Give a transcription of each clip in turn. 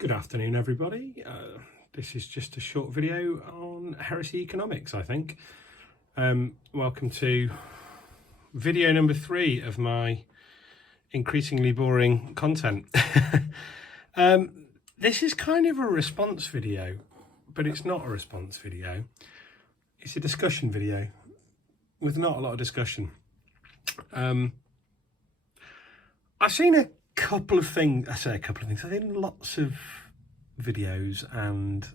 Good afternoon, everybody. This is just a short video on heresy economics, I think. Welcome to video number 3 of my increasingly boring content. This is kind of a response video, but it's not a response video. It's a discussion video with not a lot of discussion. I've seen a couple of things. I've seen lots of videos and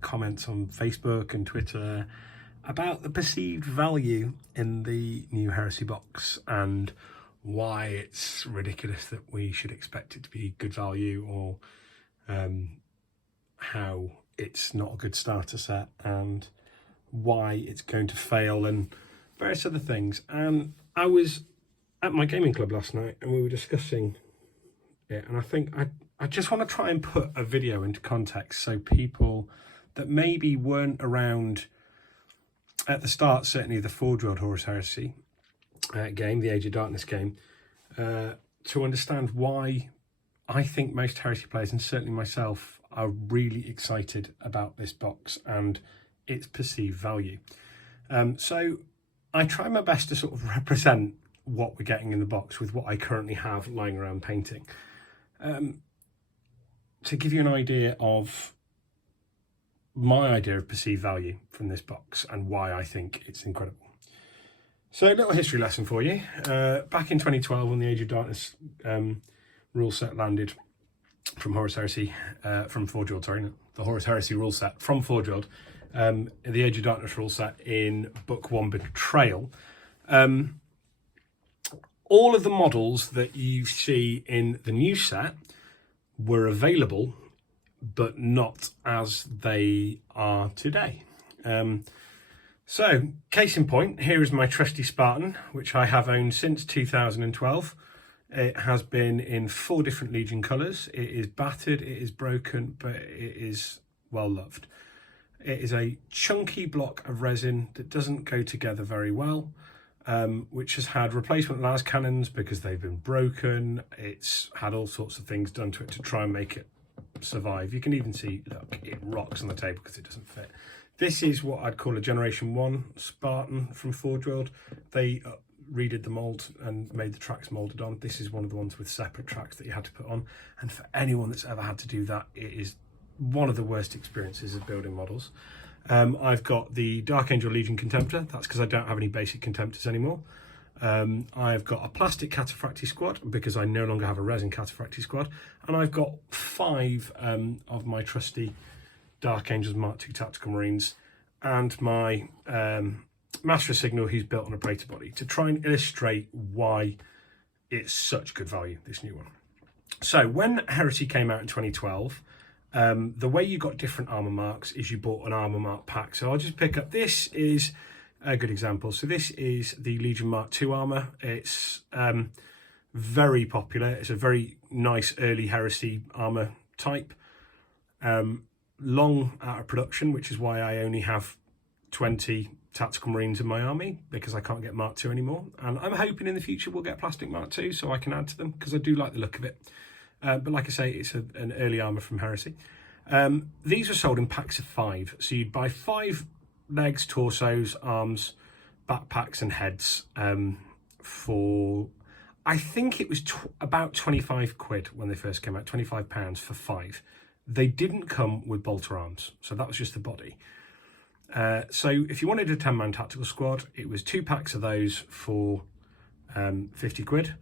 comments on Facebook and Twitter about the perceived value in the new heresy box and why it's ridiculous that we should expect it to be good value, or how it's not a good starter set and why it's going to fail and various other things. And I was at my gaming club last night and we were discussing it, and I think I just want to try and put a video into context so people that maybe weren't around at the start, certainly the Forge World Horus Heresy game, the Age of Darkness game, to understand why I think most heresy players, and certainly myself, are really excited about this box and its perceived value. So I try my best to sort of represent what we're getting in the box with what I currently have lying around painting. To give you an idea of my idea of perceived value from this box and why I think it's incredible. So a little history lesson for you. Back in 2012, when the Age of Darkness rule set landed from Horus Heresy, from Forge World, sorry, the Horus Heresy rule set from Forge World, the Age of Darkness rule set in Book 1 Betrayal, all of the models that you see in the new set were available, but not as they are today. So, case in point, here is my trusty Spartan, which I have owned since 2012. It has been in 4 different Legion colours. It is battered, it is broken, but it is well loved. It is a chunky block of resin that doesn't go together very well, which has had replacement las cannons because they've been broken. It's had all sorts of things done to it to try and make it survive. You can even see, look, it rocks on the table because it doesn't fit. This is what I'd call a Generation 1 Spartan from Forge World. They redid the mould and made the tracks moulded on. This is one of the ones with separate tracks that you had to put on. And for anyone that's ever had to do that, it is one of the worst experiences of building models. I've got the Dark Angel Legion Contemptor. That's because I don't have any basic Contemptors anymore. I've got a plastic Cataphracti squad because I no longer have a resin Cataphracti squad. And I've got 5 of my trusty Dark Angels Mark II Tactical Marines and my Master of Signal, who's built on a Praetor body, to try and illustrate why it's such good value, this new one. So when Heresy came out in 2012, the way you got different armor marks is you bought an armor mark pack. So I'll just pick up, this is a good example. So this is the Legion Mark II armor. It's very popular. It's a very nice early Heresy armor type. Long out of production, which is why I only have 20 Tactical Marines in my army, because I can't get Mark II anymore. And I'm hoping in the future we'll get plastic Mark II so I can add to them, because I do like the look of it. But like I say, it's an early armour from Heresy. These were sold in packs of 5. So you'd buy 5 legs, torsos, arms, backpacks and heads for, I think it was about 25 quid when they first came out, £25 for 5. They didn't come with bolter arms, so that was just the body. So if you wanted a 10-man tactical squad, it was 2 packs of those for 50 quid.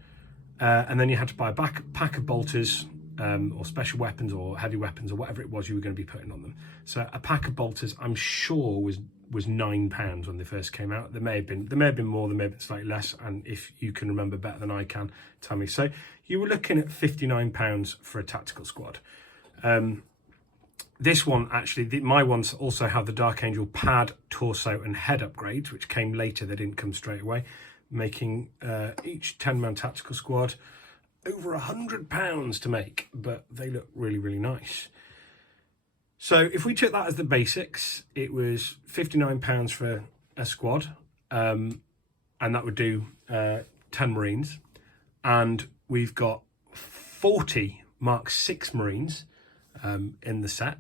And then you had to buy a pack of bolters, or special weapons or heavy weapons or whatever it was you were going to be putting on them. So a pack of bolters, I'm sure, was £9 when they first came out. There may have been more, there may have been slightly less, and if you can remember better than I can, tell me. So you were looking at £59 for a tactical squad. This one, actually, my ones also have the Dark Angel pad, torso and head upgrades, which came later. They didn't come straight away, making each 10-man tactical squad over £100 to make, but they look really, really nice. So if we took that as the basics, it was £59 for a squad, and that would do 10 Marines. And we've got 40 Mark VI Marines, in the set,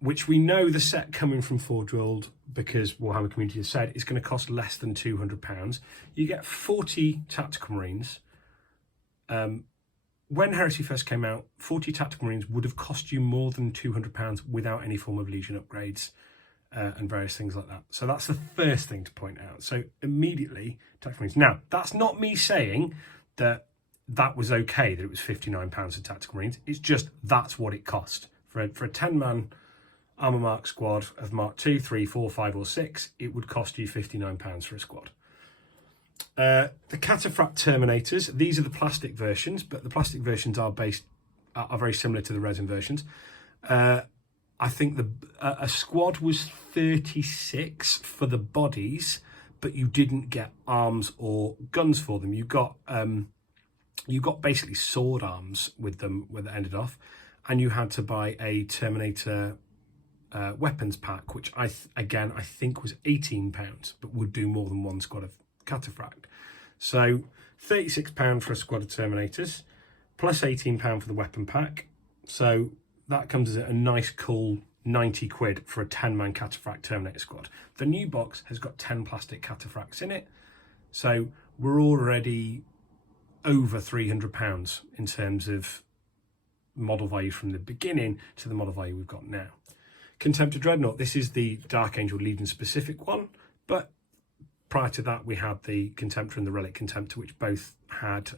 which we know the set coming from Forge World, because Warhammer Community has said it's going to cost less than £200. You get 40 Tactical Marines. When Heresy first came out, 40 Tactical Marines would have cost you more than £200 without any form of Legion upgrades and various things like that. So that's the first thing to point out. So immediately, Tactical Marines. Now, that's not me saying that that was okay, that it was £59 for Tactical Marines. It's just that's what it cost. For a 10-man Armour Mark squad of Mark 2, 3, 4, 5 or 6, it would cost you £59 for a squad. The Cataphracti Terminators, these are the plastic versions, but the plastic versions are very similar to the resin versions. I think a squad was 36 for the bodies, but you didn't get arms or guns for them. You got basically sword arms with them where they ended off, and you had to buy a Terminator weapons pack, which I think was £18, but would do more than one squad of Cataphracti. So £36 for a squad of Terminators, plus £18 for the weapon pack. So that comes as a nice cool 90 quid for a 10-man Cataphracti Terminator squad. The new box has got 10 plastic Cataphracts in it, so we're already over £300 in terms of model value from the beginning to the model value we've got now. Contemptor Dreadnought, this is the Dark Angel Legion specific one, but prior to that we had the Contemptor and the Relic Contemptor, which both had,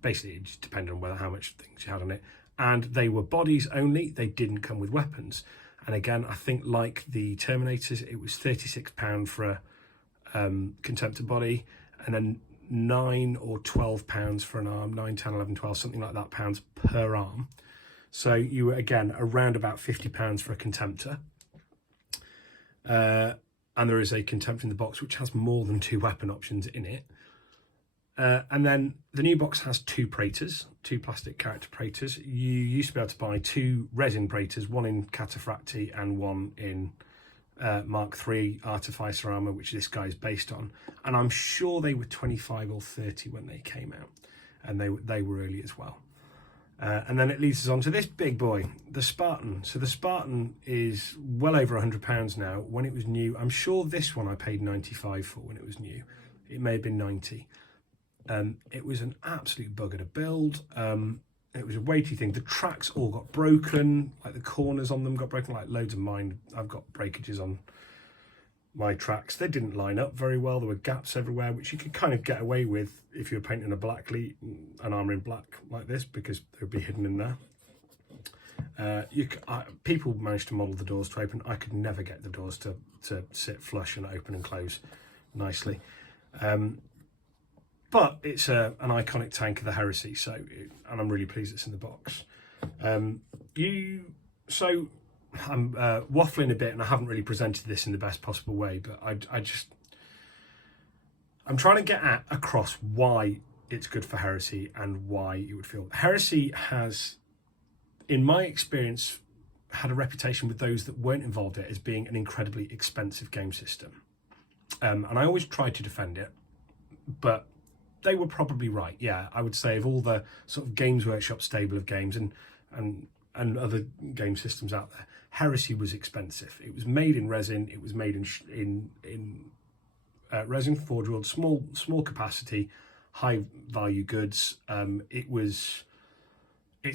basically it just depended on how much things you had on it, and they were bodies only, they didn't come with weapons. And again, I think like the Terminators, it was £36 for a Contemptor body, and then £9 or £12 for an arm, 9, 10, 11, 12, something like that pounds per arm. So you were, again, around about £50 for a Contemptor. And there is a Contemptor in the box, which has more than 2 weapon options in it. And then the new box has 2 Praetors, 2 plastic character Praetors. You used to be able to buy 2 resin Praetors, one in Cataphracti and one in Mark III Artificer armor, which this guy is based on. And I'm sure they were 25 or 30 when they came out, and they were early as well. And then it leads us on to this big boy, the Spartan. So the Spartan is well over £100 now. When it was new, I'm sure this one I paid 95 for when it was new. It may have been 90. It was an absolute bugger to build. It was a weighty thing. The tracks all got broken, like the corners on them got broken, like loads of mine. I've got breakages on my tracks. They didn't line up very well. There were gaps everywhere, which you could kind of get away with if you were painting a black an armour in black like this, because they would be hidden in there. People managed to model the doors to open. I could never get the doors to sit flush and open and close nicely. But it's an iconic tank of the Heresy, and I'm really pleased it's in the box. I'm waffling a bit, and I haven't really presented this in the best possible way, but I'm trying to get across why it's good for Heresy and why you would feel. Heresy has, in my experience, had a reputation with those that weren't involved in it as being an incredibly expensive game system. And I always tried to defend it, but they were probably right. Yeah, I would say of all the sort of Games Workshop stable of games and other game systems out there, Heresy was expensive. It was made in resin. It was made in resin Forge World, small capacity, high value goods. It's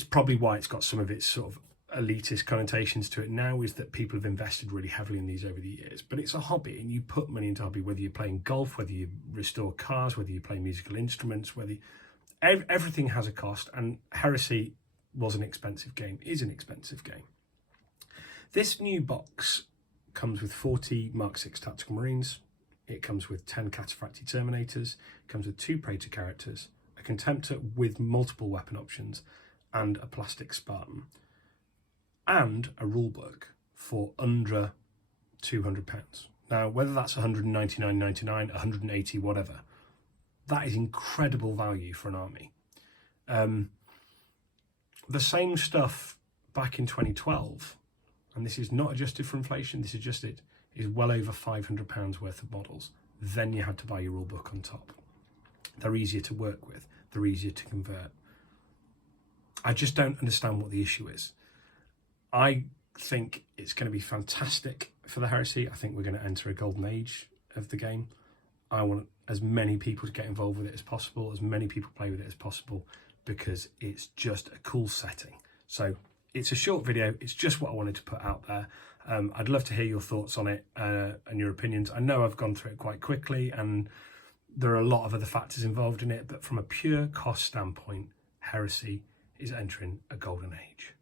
probably why it's got some of its sort of elitist connotations to it now, is that people have invested really heavily in these over the years. But it's a hobby, and you put money into a hobby, whether you're playing golf, whether you restore cars, whether you play musical instruments, everything has a cost, and Heresy was an expensive game, is an expensive game. This new box comes with 40 Mark VI Tactical Marines. It comes with 10 Cataphracti Terminators. It comes with 2 Praetor characters, a Contemptor with multiple weapon options, and a plastic Spartan, and a rulebook for under £200. Now, whether that's £199.99, £180, whatever, that is incredible value for an army. The same stuff back in 2012, and this is not adjusted for inflation, this is just it, is well over £500 worth of models. Then you had to buy your rulebook on top. They're easier to work with, they're easier to convert. I just don't understand what the issue is. I think it's going to be fantastic for the Heresy. I think we're going to enter a golden age of the game. I want as many people to get involved with it as possible, as many people play with it as possible, because it's just a cool setting. So it's a short video. It's just what I wanted to put out there. I'd love to hear your thoughts on it and your opinions. I know I've gone through it quite quickly and there are a lot of other factors involved in it, but from a pure cost standpoint, Heresy is entering a golden age.